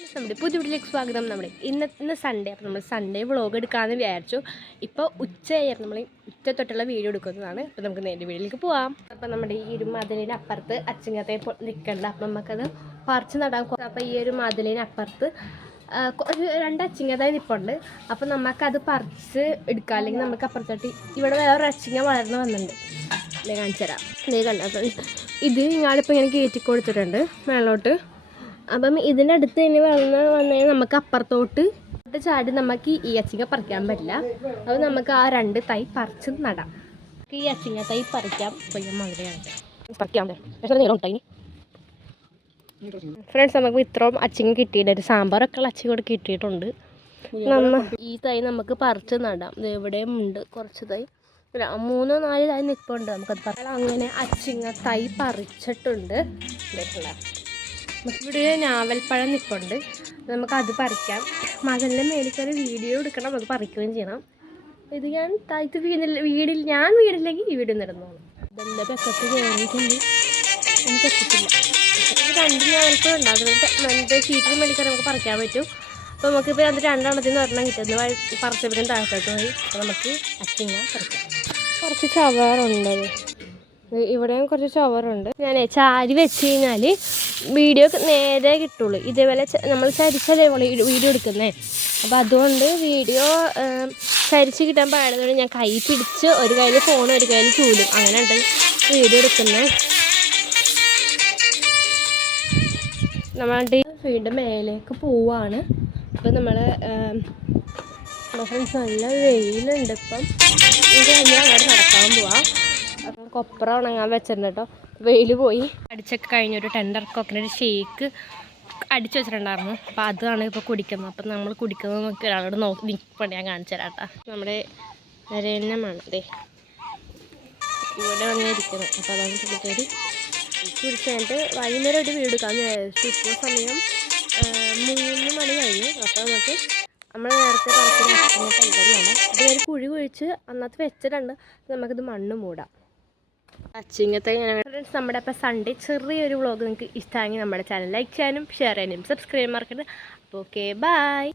നമ്മുടെ പുതിയ വീട്ടിലേക്ക് സ്വാഗതം. ഇന്ന് സൺഡേ, അപ്പോൾ നമ്മൾ സൺഡേ വ്ളോഗ് എടുക്കാമെന്ന് വിചാരിച്ചു. ഇപ്പോൾ ഉച്ചയായിരുന്നു, നമ്മൾ ഉച്ച തൊട്ടുള്ള വീഡിയോ എടുക്കുന്നതാണ്. അപ്പോൾ നമുക്ക് നേരെ വീട്ടിലേക്ക് പോവാം. അപ്പോൾ നമ്മുടെ ഈ ഒരു മതിലിന് അപ്പുറത്ത് അച്ചിങ്ങത്തെ നിൽക്കണ്ട, അപ്പോൾ നമുക്കത് പറിച്ച് നടാൻ. അപ്പോൾ ഈ ഒരു മതിലിന് അപ്പുറത്ത് ഒരു 2 അച്ചിങ്ങതായി നിൽപ്പുണ്ട്. അപ്പോൾ നമുക്കത് പറിച്ച് എടുക്കാം, അല്ലെങ്കിൽ നമുക്ക് അപ്പുറത്തോട്ട് ഇവിടെ വേറെ അച്ചിങ്ങ വളർന്ന് വന്നിട്ടുണ്ട്. അല്ലെങ്കിൽ കാണിച്ചു തരാം. കണ്ടോ, ഇത് ഇങ്ങാടിപ്പോൾ ഇങ്ങനെ കയറ്റി കൊടുത്തിട്ടുണ്ട് മേളോട്ട്. അപ്പം ഇതിനടുത്ത് ഇനി വന്നാൽ നമുക്ക് അപ്പുറത്തോട്ട് ചാടി നമുക്ക് ഈ അച്ചിങ്ങ പറിക്കാൻ പറ്റില്ല. അപ്പോൾ നമുക്ക് ആ 2 തൈ പറിച്ച് നടാം. ഈ അച്ചിങ്ങ തൈ പറിക്കാം. പറിക്കാം ഫ്രണ്ട്സ്, നമുക്ക് ഇത്രയും അച്ചിങ്ങ കിട്ടിയിട്ടുണ്ട്. സാമ്പാറൊക്കെ ഉള്ള അച്ചിങ്ങ കൂടെ കിട്ടിയിട്ടുണ്ട്. ഈ തൈ നമുക്ക് പറിച്ച് നടാം. ഇവിടെയും ഉണ്ട് കുറച്ച് തൈ, 3-4 തൈ നിൽപ്പുണ്ട്. നമുക്കത് പറയാം. അങ്ങനെ അച്ചിങ്ങ തൈ പറിച്ചിട്ടുണ്ട്. ഇവിടെ ഞാവൽപ്പഴം നിൽപ്പുണ്ട്, നമുക്കത് പറിക്കാം. മകളിലെ മേലിക്കൊരു വീഡിയോ എടുക്കണം, അത് പറിക്കുകയും ചെയ്യണം. ഇത് ഞാൻ താഴ്ത്ത് വീടില്ലെങ്കിൽ ഈ വീട് നടന്നോളൂ. ഇതെല്ലാം പെക്കത്ത് കയറിയിട്ടുണ്ട്, എനിക്ക് എത്തിട്ടില്ല. 2 ഞാവൽപ്പഴം ഉണ്ടാകുന്നത് ഷീറ്റിന് മേലിക്കറി നമുക്ക് പറിക്കാൻ പറ്റും. അപ്പോൾ നമുക്കിപ്പോൾ അത് 2 എണ്ണത്തിൽ ഒരെണ്ണം കിട്ടുന്നത് പറിച്ചപ്പോഴും താഴത്തോട്ട് പോയി. അപ്പോൾ നമുക്ക് അച്ചിങ്ങ പറിക്കാം. കുറച്ച് ചവറുണ്ടത്, ഇവിടെയും കുറച്ച് ചവറുണ്ട്. ഞാൻ ചാരി വെച്ച് കഴിഞ്ഞാൽ വീഡിയോ നേരെ കിട്ടുള്ളൂ. ഇതേപോലെ നമ്മൾ ചരിച്ചതേ വീഡിയോ എടുക്കുന്നത്. അപ്പോൾ അതുകൊണ്ട് വീഡിയോ ചരിച്ച് കിട്ടാൻ പാടുന്നത് ഞാൻ കൈ പിടിച്ച് ഒരു കയ്യിൽ ഫോൺ ഒരു കയ്യിൽ ചൂലും, അങ്ങനെ ഉണ്ട് വീഡിയോ എടുക്കുന്നത്. നമ്മളുടെ വീടിൻ്റെ മേലേക്ക് പോവാണ്. അപ്പോൾ നമ്മൾ നല്ല വെയിലുണ്ട് ഇപ്പം. ഇത് കഴിഞ്ഞാൽ അങ്ങോട്ട് നടക്കാൻ പോവാം. അപ്പം കൊപ്ര ഉണങ്ങാൻ വെച്ചിട്ടുണ്ട് കേട്ടോ. വെയിൽ പോയി അടിച്ചൊക്കെ കഴിഞ്ഞൊരു ടെൻഡർ കോക്കനട്ട് ഷേക്ക് അടിച്ചു വെച്ചിട്ടുണ്ടായിരുന്നു. അപ്പോൾ അതാണ് ഇപ്പോൾ കുടിക്കുന്നത്. അപ്പം നമ്മൾ കുടിക്കുന്നത് നോക്കി ഒരാളോട് നിൽപ്പണ്ട്, ഞാൻ കാണിച്ചു തരാം കേട്ടോ. നമ്മുടെ രേന്നമാണ് അതെ ഇവിടെ വന്നിരിക്കുന്നത്. അപ്പോൾ അതാണ് പുള്ളിക്കാരി കുടിച്ച് കഴിഞ്ഞിട്ട് വൈകുന്നേരം ഒരു വീട് എടുക്കാമെന്ന് വിചാരിച്ചു. ഇപ്പോൾ സമയം 3 മണി കഴിഞ്ഞു. അപ്പോൾ നമുക്ക് നമ്മൾ നേരത്തെ കളത്തിലാണ് അത് ഒരു കുഴി കുഴിച്ച് അന്നത്തെ വെച്ചിട്ടുണ്ട്. നമുക്കിത് മണ്ണ് മൂടാം. അച്ചിങ്ങത്തെ ഫ്രണ്ട്സ്, നമ്മുടെ അപ്പോൾ സൺഡേ ചെറിയൊരു വ്ളോഗ് നിങ്ങൾക്ക് ഇഷ്ടമായെങ്കിൽ നമ്മുടെ ചാനൽ ലൈക്ക് ചെയ്യാനും ഷെയർ ചെയ്യാനും സബ്സ്ക്രൈബ് മറക്കരുത്. അപ്പോൾ ഓക്കെ, ബൈ.